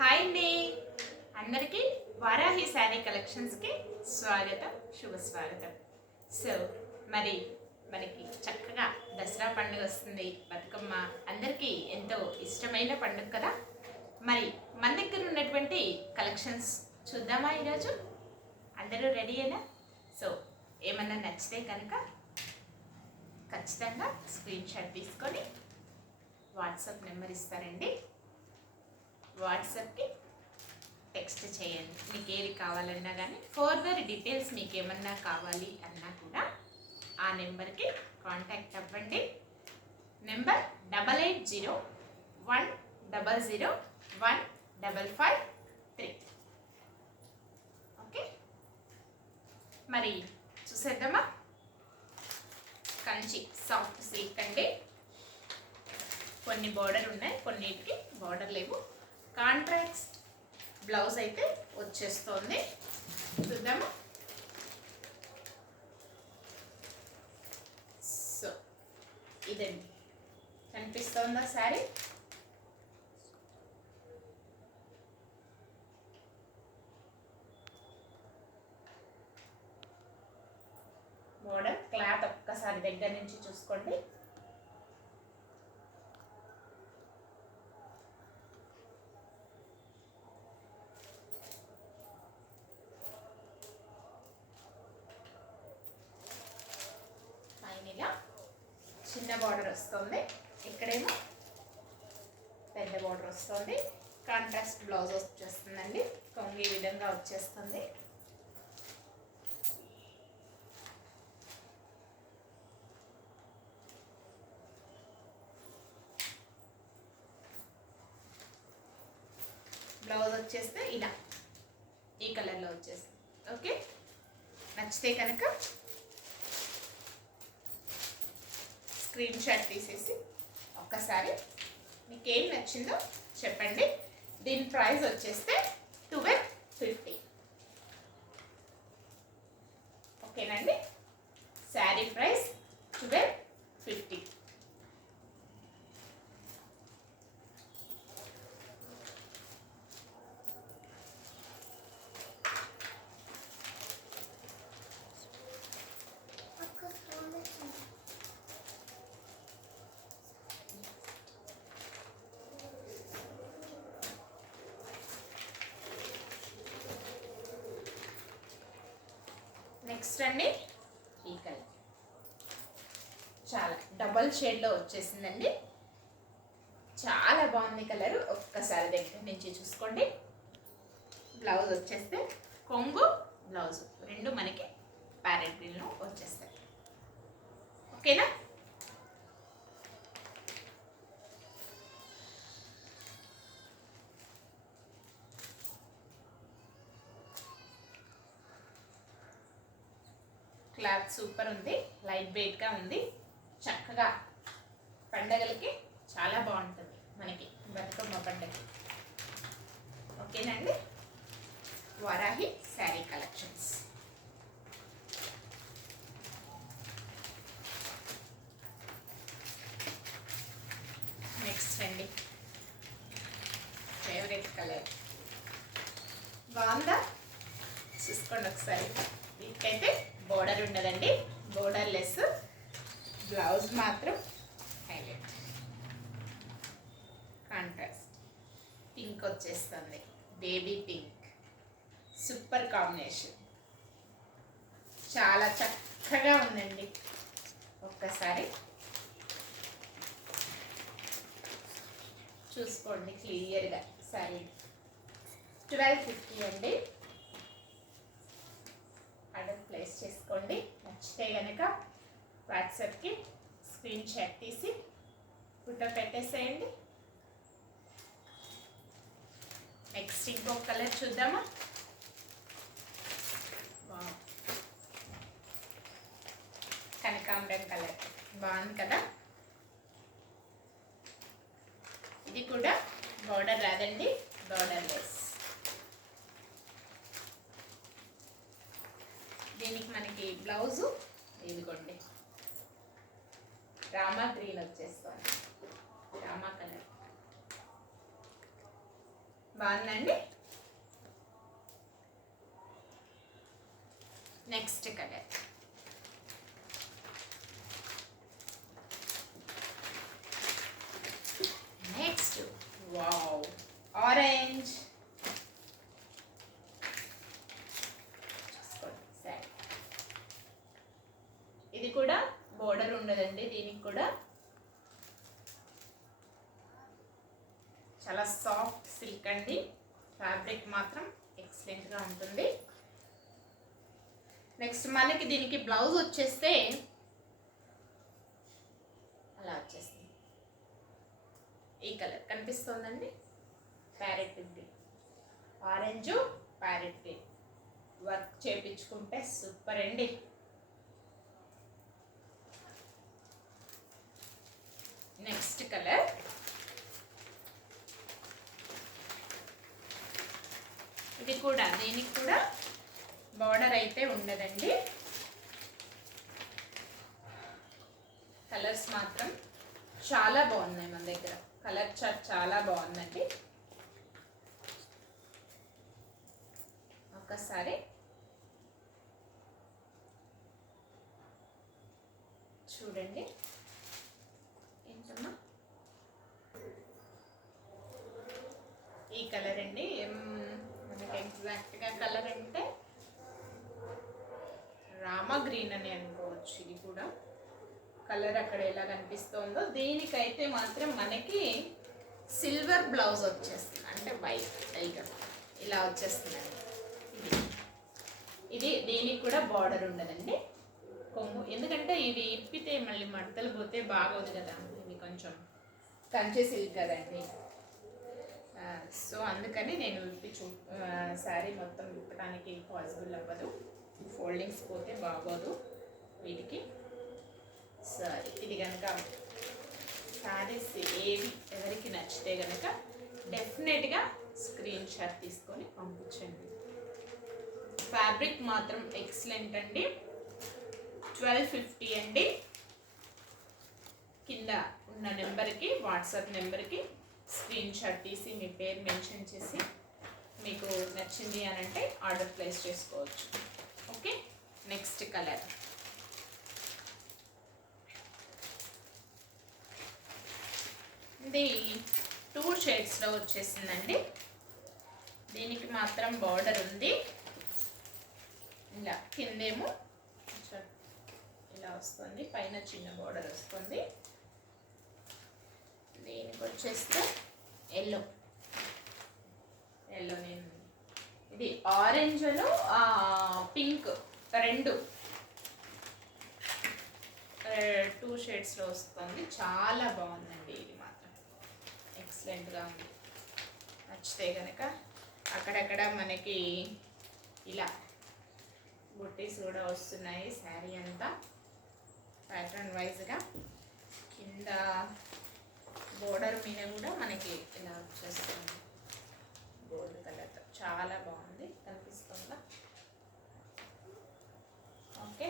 Hi అండి అందరికీ వారాహి శారీ కలెక్షన్స్కి స్వాగతం, శుభ స్వాగతం. సో మరి మనకి చక్కగా దసరా పండుగ వస్తుంది. బతుకమ్మ అందరికీ ఎంతో ఇష్టమైన పండుగ కదా. మరి మన దగ్గర ఉన్నటువంటి కలెక్షన్స్ చూద్దామా ఈరోజు? అందరూ రెడీ అయినా? సో ఏమన్నా నచ్చితే కనుక ఖచ్చితంగా స్క్రీన్ షాట్ తీసుకొని వాట్సాప్ నెంబర్ ఇస్తారండి. వాట్సాప్కి టెక్స్ట్ చేయండి. మీకు ఏది కావాలన్నా కానీ ఫర్దర్ డీటెయిల్స్ మీకు ఏమన్నా కావాలి అన్నా కూడా ఆ నెంబర్కి కాంటాక్ట్ అవ్వండి. నెంబర్ 8801001553. ఓకే, మరి చూసేద్దామా? కంచి సాఫ్ట్ సిల్క్ అండి. కొన్ని బార్డర్ ఉన్నాయి, కొన్నిటికి బార్డర్ లేవు. కాంట్రాస్ట్ బ్లౌజ్ అయితే వచ్చేస్తుంది. చూద్దాము. సో ఇదండి, కనిపిస్తుందా శారీ? బార్డర్ క్లాత్ ఒక్కసారి దగ్గర నుంచి చూసుకోండి. చిన్న బార్డర్ వస్తుంది, ఇక్కడేమో పెద్ద బార్డర్ వస్తుంది. కాంట్రాస్ట్ బ్లౌజ్ వచ్చేస్తుందండి. కొంగు ఈ విధంగా వచ్చేస్తుంది. బ్లౌజ్ వచ్చేస్తే ఇలా ఈ కలర్లో వచ్చేస్తుంది. ఓకే, నచ్చితే కనుక స్క్రీన్ షాట్ తీసేసి ఒక్కసారి మీకు ఏం నచ్చిందో చెప్పండి. దీని ప్రైస్ వచ్చేస్తే 1250. ఓకేనండి, శారీ ప్రైస్ 1250. నెక్స్ట్ అండి, ఈ కలర్ చాలా డబల్ షేడ్లో వచ్చేసిందండి. చాలా బాగుంది కలర్. ఒక్కసారి దగ్గర నుంచి చూసుకోండి. బ్లౌజ్ వచ్చేస్తే కొంగు బ్లౌజ్ రెండు మనకి ప్యారెట్ గ్రీన్లో వచ్చేస్తాయి. ఓకేనా? క్లాత్ సూపర్ ఉంది, లైట్ వెయిట్గా ఉంది. చక్కగా పండగలకి చాలా బాగుంటుంది మనకి బతుకమ్మ పండగకి. ఓకేనండి, వారాహి శారీ కలెక్షన్స్. నెక్స్ట్ అండి, ఫేవరెట్ కలర్. బాగుందా? చూసుకోండి ఒకసారి. వీటికైతే బోర్డర్ ఉండదండి, బోర్డర్ లెస్. బ్లౌజ్ మాత్రం హైలైట్. కాంట్రాస్ట్ పింక్ వచ్చేస్తుంది, బేబీ పింక్. సూపర్ కాంబినేషన్, చాలా చక్కగా ఉందండి. ఒక్కసారి చూసుకోండి క్లియర్గా. సారీ 1250 అండి. ఆర్డర్ ప్లేస్ చేసుకోండి. నచ్చితే కనుక వాట్సాప్కి స్క్రీన్ షాట్ తీసి ఫోటో పెట్టేసేయండి. నెక్స్ట్ ఇంకొక కలర్ చూద్దామా? కనకాంబరం కలర్ బాగుంది కదా. ఇది కూడా బార్డర్ రాదండి, బార్డర్ లెస్. దీనికి మనకి బ్లౌజు ఇదిగోండి, రామా గ్రీన్ వచ్చేస్తుంది, రామా కలర్. బాగుందండి. Next colour next wow orange. ఇది కూడా బోర్డర్ ఉండదండి, దీనికి కూడా చాలా సాఫ్ట్ సిల్క్ అండి. ఫ్యాబ్రిక్ మాత్రం ఎక్సలెంట్గా ఉంటుంది. నెక్స్ట్ మనకి దీనికి బ్లౌజ్ వచ్చేస్తే అలా వచ్చేస్తుంది. ఈ కలర్ కనిపిస్తుందండి, parrot green, orange parrot green work చేపించుకుంటే సూపర్ అండి. నెక్స్ట్ కలర్ ఇది కూడా, దీనికి కూడా బార్డర్ అయితే ఉండదండి. కలర్స్ మాత్రం చాలా బాగున్నాయి మన దగ్గర. కలర్ చార్ట్ చాలా బాగుందండి. ఒక్కసారి చూడండి. ఏంటమ్మా ఈ కలర్ అండి, మనకి ఎగ్జాక్ట్గా కలర్ అంటే రామా గ్రీన్ అని అనుకోవచ్చు. ఇది కూడా కలర్ అక్కడ ఎలా కనిపిస్తుందో, దీనికైతే మాత్రం మనకి సిల్వర్ బ్లౌజ్ వచ్చేస్తుంది, అంటే వైట్ టైగర్ ఇలా వచ్చేస్తుందండి. ఇది దీనికి కూడా బార్డర్ ఉండదండి, కొంగు. ఎందుకంటే ఇవి ఇప్పితే మళ్ళీ మడతలు పోతే బాగోదు కదా, ఇవి కొంచెం కంచె సిల్క్ కదండి. సో అందుకని నేను శారీ మొత్తం విప్పడానికి పాసిబుల్ అవ్వదు, ఫోల్డింగ్స్ పోతే బాగోదు వీటికి. సరే, ఇది కనుక శారీస్ ఏవి ఎవరికి నచ్చితే కనుక డెఫినెట్గా స్క్రీన్ షాట్ తీసుకొని పంపించండి. ఫ్యాబ్రిక్ మాత్రం ఎక్సలెంట్ అండి. 1250 అండి. కింద ఉన్న నెంబర్కి, వాట్సాప్ నెంబర్కి స్క్రీన్ షాట్ తీసి మీ పేరు మెన్షన్ చేసి మీకు నచ్చింది అని అంటే ఆర్డర్ ప్లేస్ చేసుకోవచ్చు. ఓకే, నెక్స్ట్ కలర్ ఇది 2 షేడ్స్లో వచ్చేసిందండి. దీనికి మాత్రం బార్డర్ ఉంది, ఇలా కిందేమో ఇలా వస్తుంది, పైన చిన్న బార్డర్ వస్తుంది. దీనికి వచ్చేస్తే ఎల్లో నేను ఇది ఆరెంజ్ పింక్ రెండు 2 షేడ్స్లో వస్తుంది. చాలా బాగుందండి, ఇది మాత్రం ఎక్సలెంట్గా ఉంది. నచ్చితే కనుక అక్కడక్కడ మనకి ఇలా బుట్టీస్ కూడా వస్తున్నాయి. శారీ అంతా ప్యాటర్న్ వైజ్గా కింద బోర్డర్ మీద కూడా మనకి ఇలా వచ్చేస్తుంది గోల్డ్ కలర్తో. చాలా బాగుంది, కనిపిస్తుందా? ఓకే,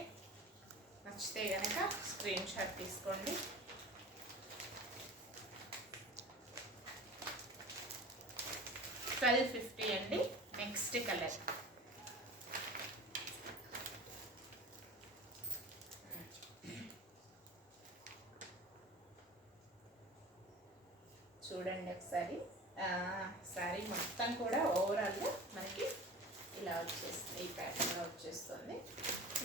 నచ్చితే కనుక స్క్రీన్ షాట్ తీసుకోండి. $1250 అండి. నెక్స్ట్ కలర్ చూడండి ఒకసారి. శారీ మొత్తం కూడా ఓవరాల్గా మనకి ఇలా వచ్చేస్తుంది, ఈ ప్యాటర్న్లో వచ్చేస్తుంది.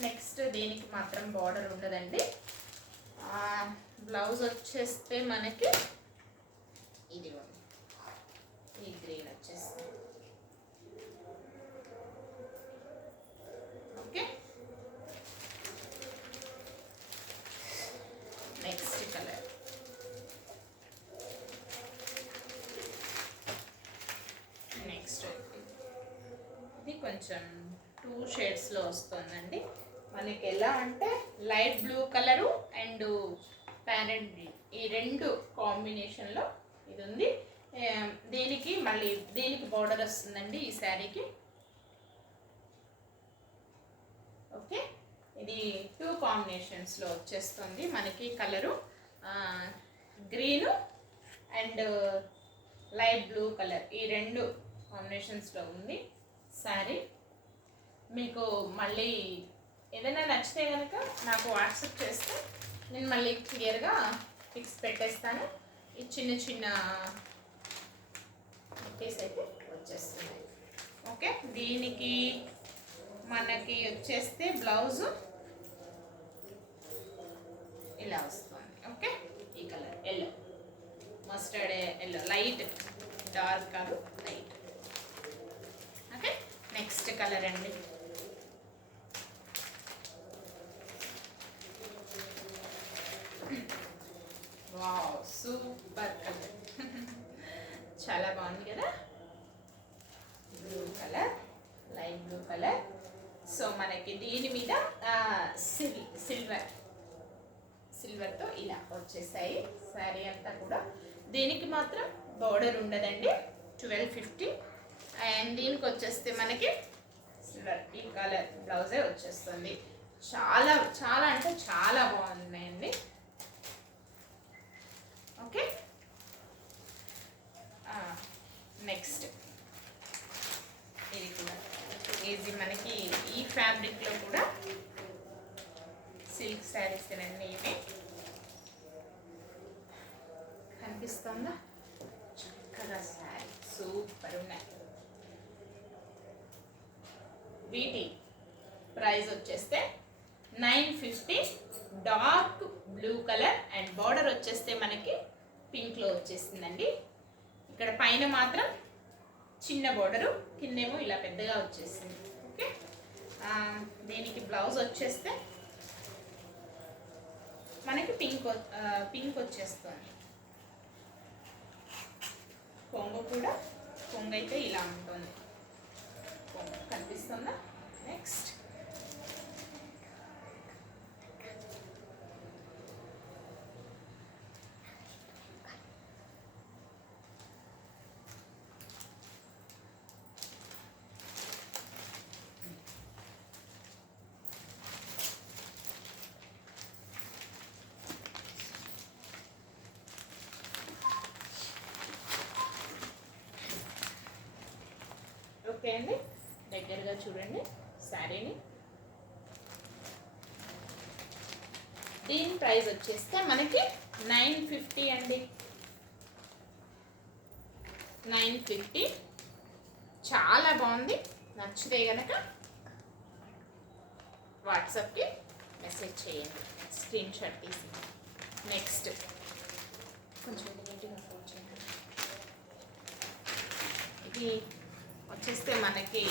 నెక్స్ట్ దీనికి మాత్రం బార్డర్ ఉండదండి. బ్లౌజ్ వచ్చేస్తే మనకి ఇది ఈ గ్రీన్ వచ్చేస్తుంది. ఓకే, నెక్స్ట్ కలర్ ఇది కొంచెం 2 షేడ్స్లో వస్తుందండి. మనకి ఎలా అంటే light blue colour and parrot green, ఈ 2 కాంబినేషన్లో ఇది ఉంది. దీనికి బార్డర్ వస్తుందండి ఈ శారీకి. ఓకే, ఇది 2 కాంబినేషన్స్లో వచ్చేస్తుంది మనకి colour. Green and light blue colour, ఈ 2 కాంబినేషన్స్లో ఉంది శారీ. మీకు మళ్ళీ ఏదైనా నచ్చితే కనుక నాకు వాట్సాప్ చేస్తే నేను మళ్ళీ క్లియర్గా పిక్స్ పెట్టేస్తాను. ఈ చిన్న చిన్న పీస్ అయితే వచ్చేస్తుంది. ఓకే, దీనికి మనకి వచ్చేస్తే బ్లౌజు ఇలా వస్తుంది. ఓకే, ఈ colour yellow, mustard yellow, light, dark కాదు, లైట్. ఓకే, నెక్స్ట్ కలర్ అండి. Wow, super colour. చాలా బాగుంది కదా, blue colour, light blue colour. So మనకి దీని మీద సిల్వర్తో ఇలా వచ్చేసాయి శారీ అంతా కూడా. దీనికి మాత్రం బోర్డర్ ఉండదండి, 1250. అండ్ దీనికి వచ్చేస్తే మనకి సిల్వర్ ఈ కలర్ బ్లౌజే వచ్చేస్తుంది. చాలా చాలా అంటే చాలా బాగున్నాయండి. ఓకే, నెక్స్ట్ ఇది కూడా ఇది మనకి ఈ ఫ్యాబ్రిక్లో కూడా సిల్క్ శారీస్ అండి. ఇవి కనిపిస్తుందా, చక్కగా శారీ సూపర్ ఉన్నాయి. వీటి ప్రైస్ వచ్చేస్తే 950. Dark blue colour and border వచ్చేస్తే మనకి పింక్లో వచ్చేసిందండి. ఇక్కడ పైన మాత్రం చిన్న బార్డరు, కిందేమో ఇలా పెద్దగా వచ్చేసింది. ఓకే, దీనికి బ్లౌజ్ వచ్చేస్తే మనకి పింక్ వచ్చేస్తుంది. కొంగు కూడా, కొంగు అయితే ఇలా ఉంటుంది. కొంగు కనిపిస్తుందా. నెక్స్ట్ ఓకే అండి, దగ్గరగా చూడండి శారీని. దీని ప్రైస్ వచ్చేస్తే మనకి 950 అండి. 950, చాలా బాగుంది. నచ్చితే కనుక వాట్సాప్కి మెసేజ్ చేయండి, స్క్రీన్ షాట్ తీసి. నెక్స్ట్ కొంచెం నీట్గా ఫోన్ చేయండి. ఇది వచ్చేస్తే మనకి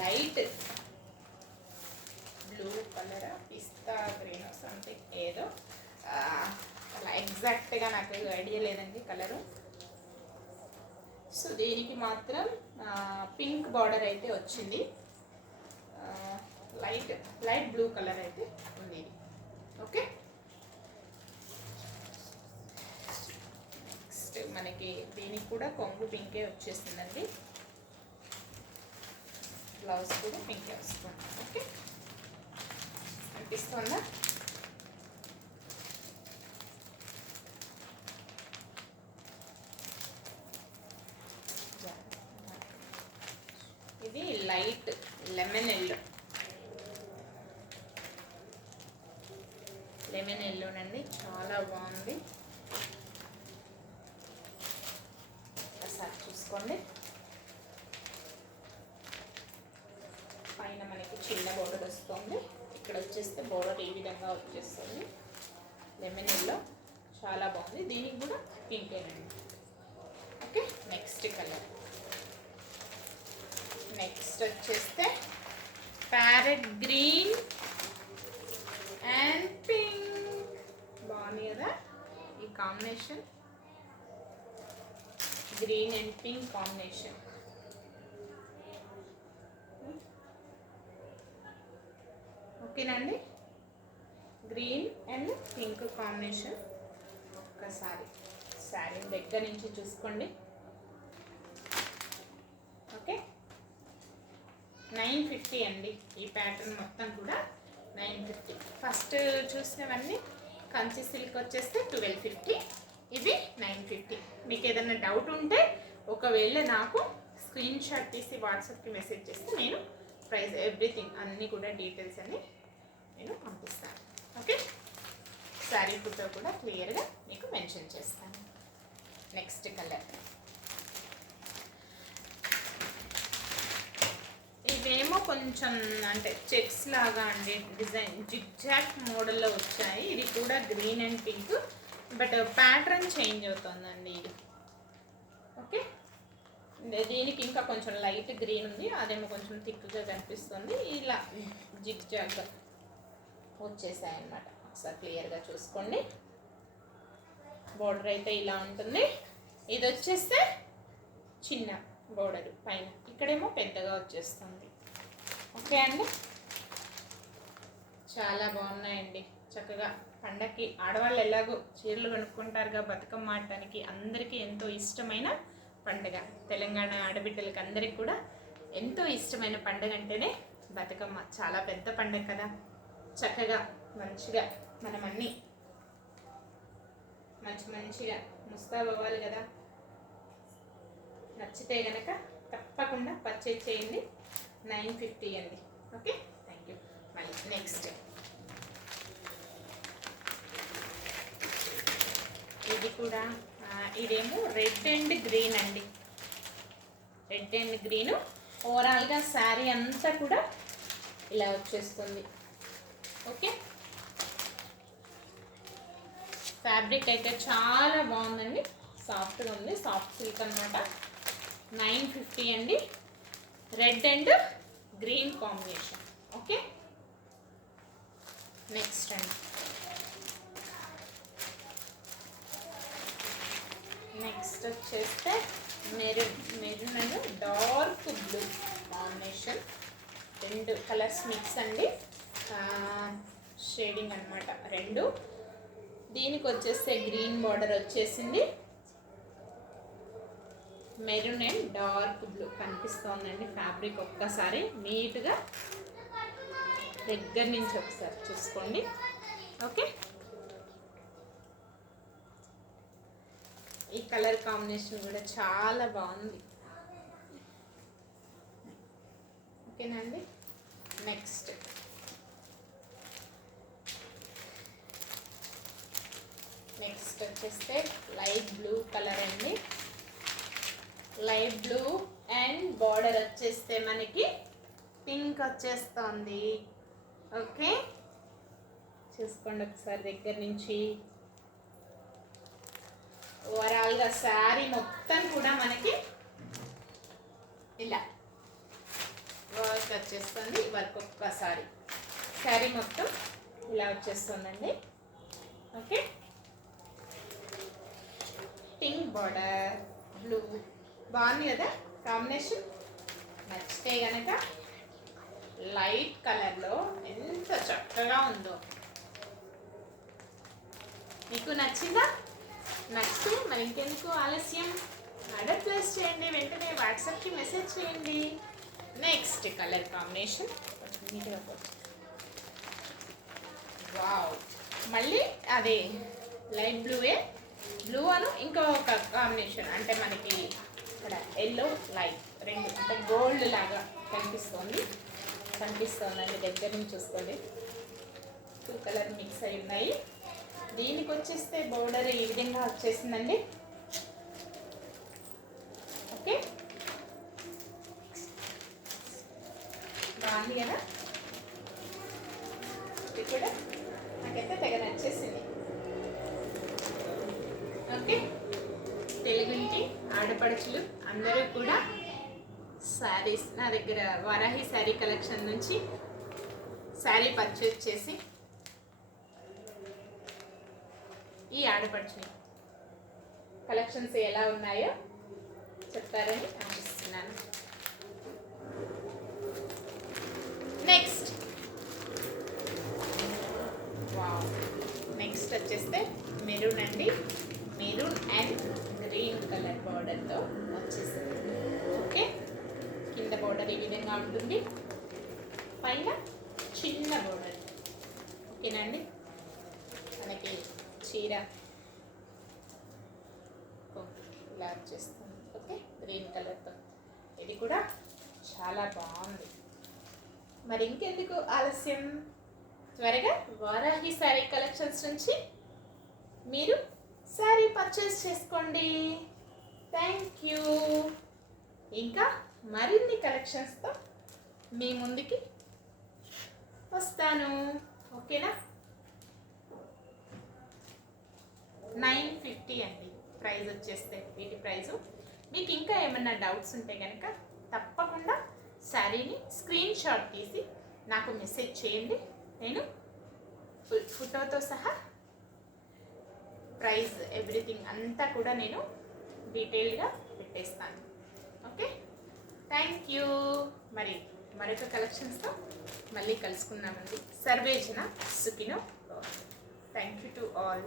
లైట్ బ్లూ కలర్, పిస్తా గ్రీన్ సంథింగ్ ఏదో, అలా ఎగ్జాక్ట్గా నాకు ఐడియా లేదండి కలరు. సో దీనికి మాత్రం పింక్ బార్డర్ అయితే వచ్చింది. లైట్ బ్లూ కలర్ అయితే ఉంది ఇది. ఓకే, నెక్స్ట్ మనకి దీనికి కూడా కొంగు పింకే వచ్చేసిందండి. బ్లౌజ్ కూడా పింకే వస్తుంది. ఓకే, అనిపిస్తుందా. ఇది లైట్ లెమన్ ఎల్లోనండి, చాలా బాగుంది. ఒకసారి చూసుకోండి. పైన మనకి చిన్న బోర్డర్ వస్తుంది, ఇక్కడ వచ్చేస్తే బోర్డర్ ఈ విధంగా వచ్చేస్తుంది. లెమన్ ఎల్లో చాలా బాగుంది. దీనికి కూడా పింకేనండి. Okay, next colour. నెక్స్ట్ వచ్చేస్తే ప్యారెట్ గ్రీన్ అండ్ పింక్. బాగుంది కదా ఈ combination, green and pink combination. ఓకేనండి, గ్రీన్ అండ్ పింక్ కాంబినేషన్. ఒక్కసారి శారీ దగ్గర నుంచి చూసుకోండి. ఓకే, 950 అండి. ఈ ప్యాటర్న్ మొత్తం కూడా 950. ఫస్ట్ చూసినవన్నీ కంచి సిల్క్ వచ్చేస్తే 1250, ఇవి 950. మీకు ఏదైనా డౌట్ ఉంటే ఒకవేళ నాకు స్క్రీన్ షాట్ తీసి వాట్సాప్కి మెసేజ్ చేస్తే నేను ప్రైస్ ఎవ్రీథింగ్ అన్నీ కూడా డీటెయిల్స్ అన్నీ నేను పంపిస్తాను. ఓకే, శారీ ఫోటో కూడా క్లియర్గా మీకు మెన్షన్ చేస్తాను. నెక్స్ట్ కలర్, ఇవేమో కొంచెం అంటే చెక్స్ లాగా అండి, డిజైన్ జిగ్జాగ్ మోడల్లో వచ్చాయి. ఇది కూడా green and pink, but pattern change అవుతుందండి ఇది. ఓకే, దీనికి ఇంకా కొంచెం లైట్ గ్రీన్ ఉంది, అదేమో కొంచెం థిక్గా కనిపిస్తుంది. ఇలా జిగ్జాగ్ వచ్చేసాయి అన్నమాట. ఒకసారి క్లియర్గా చూసుకోండి. బోర్డర్ అయితే ఇలా ఉంటుంది. ఇది వచ్చేస్తే చిన్న బోర్డర్ పైన, ఇక్కడేమో పెద్దగా వచ్చేస్తుంది. ఓకే అండి, చాలా బాగున్నాయండి. చక్కగా పండగకి ఆడవాళ్ళు ఎలాగో చీరలు కొనుక్కుంటారుగా, బతుకమ్మ ఆడటానికి అందరికీ ఎంతో ఇష్టమైన పండుగ. తెలంగాణ ఆడబిడ్డలకి అందరికి కూడా ఎంతో ఇష్టమైన పండుగ అంటేనే బతుకమ్మ. చాలా పెద్ద పండుగ కదా. చక్కగా మంచిగా మనం అన్నీ మంచిగా ముస్తాబు అవ్వాలి కదా. నచ్చితే కనుక తప్పకుండా పర్చేజ్ చేయండి. 950 అండి. Okay, thank you. మళ్ళీ నెక్స్ట్ ఇది కూడా ఇదేమో రెడ్ అండ్ గ్రీన్ అండి. రెడ్ అండ్ గ్రీను ఓవరాల్గా శారీ అంతా కూడా ఇలా వచ్చేస్తుంది. ఓకే, ఫ్యాబ్రిక్ అయితే చాలా బాగుందండి, సాఫ్ట్గా ఉంది, సాఫ్ట్ సిల్క్ అనమాట. 950 అండి, red and green combination. Okay, next అండి, నెక్స్ట్ వచ్చేస్తే maroon and dark blue combination. 2 colours mix అండి, షేడింగ్ అనమాట 2. దీనికి వచ్చేస్తే గ్రీన్ బార్డర్ వచ్చేసింది. మెరూన్ అండ్ డార్క్ బ్లూ కనిపిస్తోందండి. ఫ్యాబ్రిక్ ఒక్కసారి నీట్గా దగ్గర నుంచి ఒకసారి చూసుకోండి. ఓకే, ఈ కలర్ కాంబినేషన్ కూడా చాలా బాగుంది. ఓకేనండి, నెక్స్ట్ వచ్చేస్తే లైట్ బ్లూ కలర్ అండి. లైట్ బ్లూ అండ్ బార్డర్ వచ్చేస్తే మనకి పింక్ వచ్చేస్తుంది. ఓకే, చూసుకోండి ఒకసారి దగ్గర నుంచి. ఓవరాల్గా శారీ మొత్తం కూడా మనకి ఇలా వర్క్ వచ్చేస్తుంది. వర్క్ ఒక్కసారి శారీ మొత్తం ఇలా వచ్చేస్తుందండి. ఓకే, పింక్ బార్డర్, బ్లూ, బాగుంది కదా కాంబినేషన్. నచ్చితే కనుక లైట్ కలర్లో ఎంత చక్కగా ఉందో. మీకు నచ్చిందా? నచ్చితే మరి ఇంకెందుకు ఆలస్యం, ఆర్డర్ ప్లేస్ చేయండి, వెంటనే వాట్సాప్కి మెసేజ్ చేయండి. నెక్స్ట్ కలర్ కాంబినేషన్, వావ్, మళ్ళీ అదే లైట్ బ్లూ అను ఇంకొక కాంబినేషన్, అంటే మనకి ఇక్కడ ఎల్లో లైట్ 2 అంటే గోల్డ్ లాగా కనిపిస్తుందండి. దగ్గర నుంచి చూసుకోండి, 2 కలర్ మిక్స్ అయి ఉన్నాయి. దీనికి వచ్చేస్తే బోర్డర్ ఈ విధంగా వచ్చేసిందండి. ఓకే, బాగుంది కదా. ఇది కూడా నాకైతే తెగ నచ్చేసింది. ఓకే, తెలుగుంటి ఆడపడుచులు అందరూ కూడా శారీస్ నా దగ్గర వారాహి శారీ కలెక్షన్ నుంచి శారీ పర్చేజ్ చేసి ఈ ఆడపడుచుని కలెక్షన్స్ ఎలా ఉన్నాయో చెప్తారని ఆశిస్తున్నాను. నెక్స్ట్ వచ్చేస్తే మెరూన్ అండి, మెరూన్ అండ్ గ్రీన్ కలర్ బార్డర్తో వచ్చేసింది. ఓకే, కింద బార్డర్ ఈ విధంగా ఉంటుంది, పైన చిన్న బార్డర్. ఓకేనండి, మనకి చీర ఇలా వచ్చేస్తుంది. ఓకే, గ్రీన్ కలర్తో ఇది కూడా చాలా బాగుంది. మరి ఇంకెందుకు ఆలస్యం, త్వరగా వారాహి శారీ కలెక్షన్స్ నుంచి మీరు శారీ పర్చేస్ చేసుకోండి. Thank you. ఇంకా మరిన్ని కలెక్షన్స్తో మీ ముందుకి వస్తాను. ఓకేనా? 950 అండి ప్రైస్ వచ్చేస్తే వీటి ప్రైజు. మీకు ఇంకా ఏమన్నా డౌట్స్ ఉంటే కనుక తప్పకుండా శారీని స్క్రీన్ షాట్ తీసి నాకు మెసేజ్ చేయండి. నేను ఫోటోతో సహా ప్రైస్ ఎవ్రీథింగ్ అంతా కూడా నేను డీటెయిల్గా పెట్టేస్తాను. Okay, thank you. మరి మరొక కలెక్షన్స్తో మళ్ళీ కలుసుకుందామండి. సర్వేజన సుఖినో. Thank you to all.